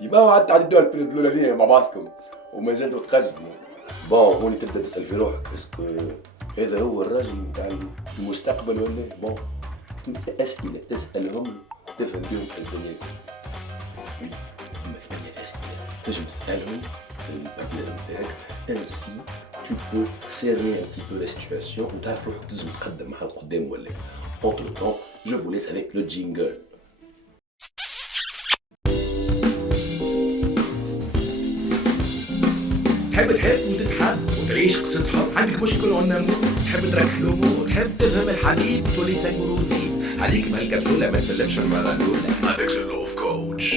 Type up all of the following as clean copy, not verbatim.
ديما عاد تعديتوها البريود الاولانيه مع بعضكم ومازال تقدموا. بون هوني تبدا تسال في روحك اسكو هذا هو الراجل نتاع المستقبل ولا؟ بون اسئله تسالهم تفهم بهم الدنيا. وي اما ثانيه اسئله تنجم تسالهم البرنامج نتاعك انسي tu peux cerner un petit peu la situation وتعرف روحك تنجم تقدم معها لقدام ولا. Entre temps, je vous laisse avec le jingle. تحب وتتحب وتعيش قصة حب، عندك مشكل ونمو، تحب تركح الأمور، تحب تفهم الحبيب تولي سيكوروزي، عليك بهالكبسولة ما تسلمش المرة الأولى. Avec the love coach.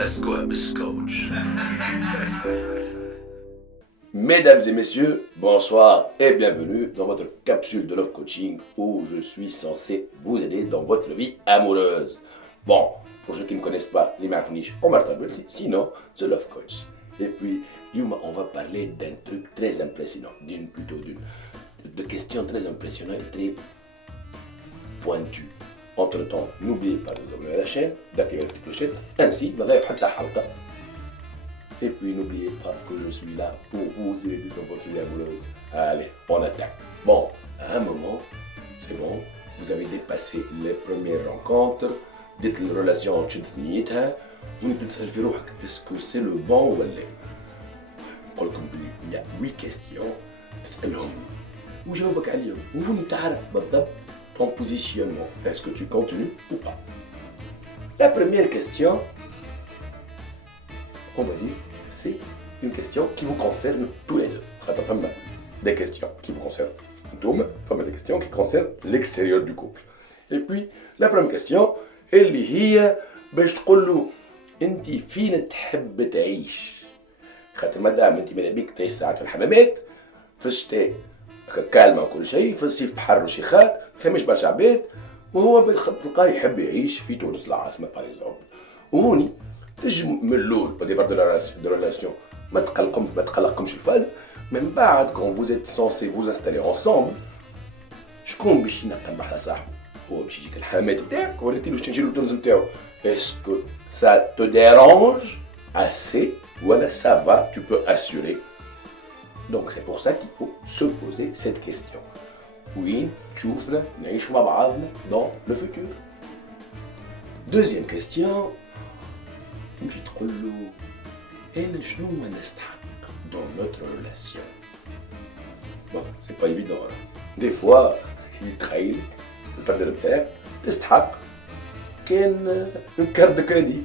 Let's go have a scotch. Mesdames et messieurs, bonsoir et bienvenue dans votre capsule de Love Coaching où je suis censé vous aider dans votre vie amoureuse. Bon, pour ceux qui ne connaissent pas les marfoniches, on m'appelle sinon c'est Love Coach. Et puis, on va parler d'un truc très impressionnant, de questions très impressionnantes et très pointues. Entre temps, n'oubliez pas de vous abonner à la chaîne, d'activer la petite clochette, ainsi, vous allez faire. Et puis n'oubliez pas que je suis là pour vous aider dans votre vie amoureuse. Allez, on attaque. Bon, à un moment, c'est bon, vous avez dépassé les premières rencontres, dites la relation تشدنيتها, vous تسأل في روحك, est-ce que c'est le bon ou elle est? Il y a 8 questions, تسألهم وجاوبك عليهم وهوني تعرف بالضبط ton positionnement. Est-ce que tu continues ou pas? La première question, on va dire, c'est une question qui vous concerne tous les deux. Des questions qui vous concernent. Des questions qui concernent l'extérieur du couple. Et puis, la première question, اللي هي باش تقول له انت فين تحب تعيش؟ خاطر مادام انت ماذا بيك تعيش ساعات في الحمامات في الشتاء كالمة وكل شيء، في الصيف بحر وشيخات، ما فماش برشا عباد، وهو تلقاه يحب يعيش في تونس العاصمة باغ اكزومبل. وهوني تجم من الاول au départ de la relation ما تقلقكمش الفاز، من بعد quand vous êtes censés vous installer ensemble شكون باش ينقل بحال صاحبه؟ هو باش يجيك الحمامات نتاعك ولا انت باش تمشي للتونس نتاعو؟ Est-ce que ça te dérange assez ولا ça va, tu peux assurer? Donc c'est pour ça qu'il faut se poser cette question. وين تشوفنا نعيش مع بعضنا dans le futur? Deuxième question, تمشي تقول له انا شنو ما نستحق dans notre relation. Bon, c'est pas évident là. Des fois يتخيل البارتنر بتاعك تستحق كان une carte de crédit.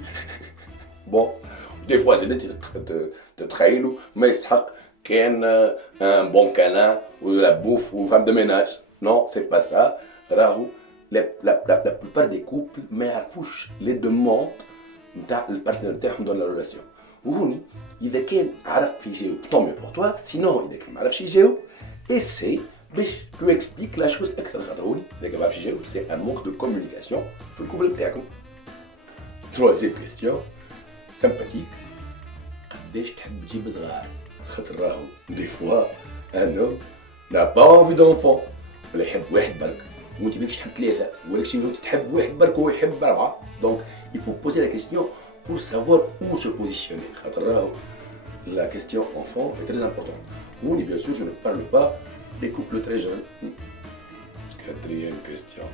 Bon, des fois زاد تتخيلوا ما يستحق كان un bon câlin ou de la bouffe ou femme de ménage. Non, c'est pas ça. راهو la plupart des couples ما يعرفوش les demandes نتاع البارتنر نتاعهم dans la relation. وهوني إذا كان عرف يجاوب tant mieux pour toi, sinon إذا كان ما عرفش يجاوب essaie باش tu expliques la chose أكثر. خاطر هوني إذا كان ما عرفش يجاوب c'est un manque de communication في الكوبل نتاعكم. Troisième question, sympathique. قداش تحب تجيب صغار؟ خاطر راهو des fois un homme n'a pas envie d'enfant ولا يحب واحد برك وانت ماكش تحب ثلاثة ولا شي وانت تحب واحد برك وهو يحب أربعة. Donc il faut poser la question pour savoir où se positionner. خاطر راهو la question enfant est très importante. Oui, bien sûr, je ne parle pas des couples très jeunes. Quatrième question.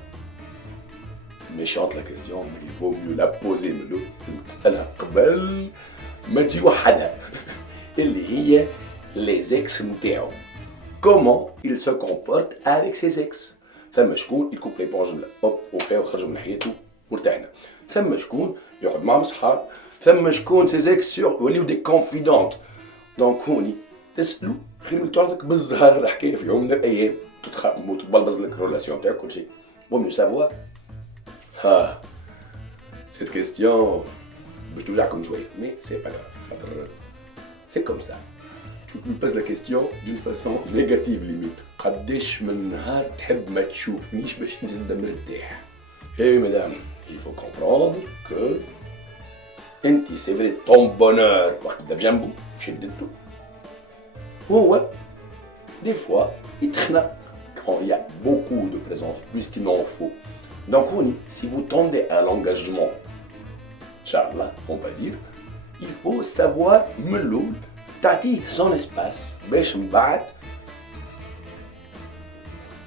Méchante la question, mais il vaut mieux la poser من الأول. تسألها قبل ما تجي وحدها. اللي هي les ex نتاعو. Comment il se comporte avec ses ex. ثم شكون يكوب لي بونج هوب وكا وخرجوا من حياته وارتحنا. ثم شكون يقعد معهم صحاب. ثم شكون سي زيكس يوليو دي كونفيدونت. دونك هوني تسألو خير من تعرفك بالزهر الحكاية في يوم من الأيام تتخاف وتبلبز لك الريلاسيون نتاعك كل شيء. Vaut mieux savoir. Ah, cette question باش توجعكم شوية mais c'est pas grave خاطر c'est comme ça. Tu me poses la question d'une façon négative limite. قداش من نهار تحب ما تشوفنيش باش نبدا مرتاح. Eh madame, il faut comprendre que انت c'est vrai ton bonheur وقت تبدا بجنبو شدته هو des fois يتخنق quand il y a beaucoup de présence plus qu'il n'en faut. Donc si vous tendez à l'engagement, Inch'Allah, on va dire, il faut savoir من الأول تعطيه son espace باش من بعد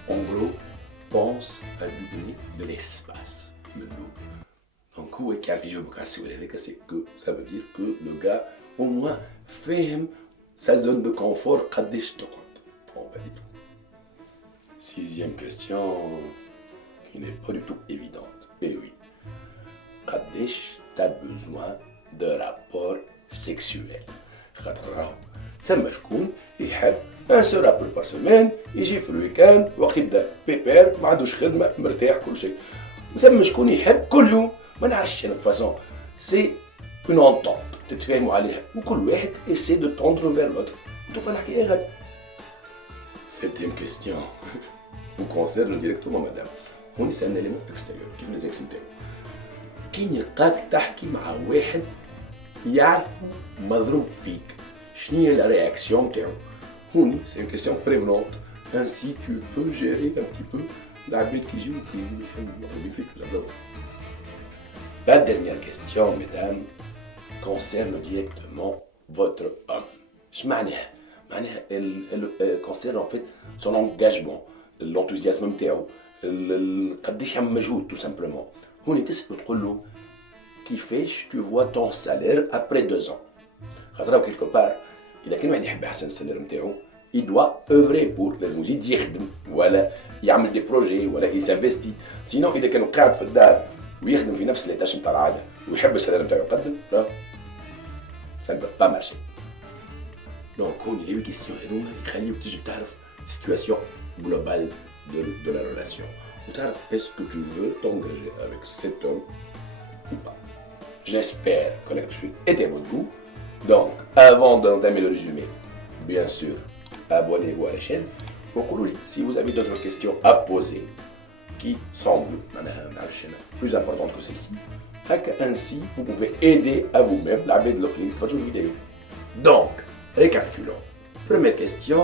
en gros pense à lui donner de l'espace من الأول. Donc هو كيعرف يجاوبك على السؤال هذاك c'est que ça veut dire que le gars au moins فاهم sa zone de confort قداش تقعد on va dire. Sixième question qui n'est pas du tout évidente. Eh oui. قداش t'as besoin de rapport sexuel. خاطر راهو ثم شكون يحب ان سو رابور بار سيمين يجي في الويكاند وقت يبدا بيبير ما عندوش خدمه مرتاح كل شيء. وثم شكون يحب كل يوم ما نعرفش انا فاسون سي اون اونتونت تتفاهموا عليها وكل واحد اسي دو توندر فير لوتر وتوفى الحكايه غد. Septième question vous concerne directement madame. هوني سي ان اليمون اكستيريور كيف لازم نتاعو. كاين يلقاك تحكي مع واحد يعرف مضروب فيك شنو هي لا رياكسيون تاعو. هوني سي اون كيستيون بريفونونت انسي تو بو جيري ان بتي بو العباد كي يجيو مضروبين فيك ولا. La dernière question, mesdames, concerne directement votre homme. معناها elle concerne en fait son engagement, l'enthousiasme نتاعو, قداش عمل مجهود tout simplement. هوني تسأل تقول له كيفاش tu vois ton salaire après 2 ans. خاطر quelque part إذا كان واحد يحب يحسن السالير نتاعو il doit œuvrer pour لازم يزيد يخدم ولا يعمل دي بروجي ولا يسانفيستي. سينو إذا كانوا قاعد في الدار ويخدم في نفس ليتاج نتاع العاده ويحب السالير نتاعو يقدم راه سا نبا با مارشي. دونك هوني لي كيستيون هذوما يخليوك تجي تعرف سيتواسيون جلوبال de la relation وتعرف est-ce que tu veux t'engager avec cet homme ou pas. J'espère que la capsule était à votre goût. Donc avant d'entamer le résumé, bien sûr abonnez-vous à la chaîne. Si vous avez d'autres questions à poser qui semblent plus importantes que celle-ci, ainsi vous pouvez aider à vous-même la de l'offrir de votre vidéo. Donc, récapitulons. Première question,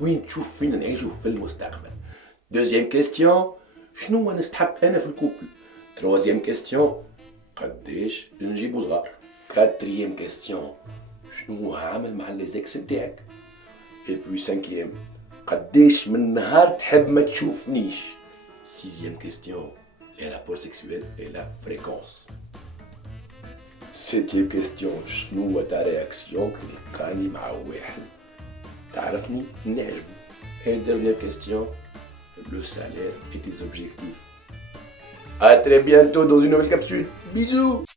وين تشوف فينا نعيشوا في المستقبل. Deuxième question, شنو نستحق أنا في الكوبل. Troisième question, قداش نجيبوا صغار. Quatrième question, شنو عامل مع les ex نتاعك. Et puis cinquième, قداش من نهار تحب ما تشوفنيش. Sixième question, les rapports sexuels et la fréquence. Septième question, شنو هو ta réaction كي تلقاني مع واحد تعرفني نعجبو. Et dernière question, le salaire et tes objectifs. À très bientôt dans une nouvelle capsule. Bisous.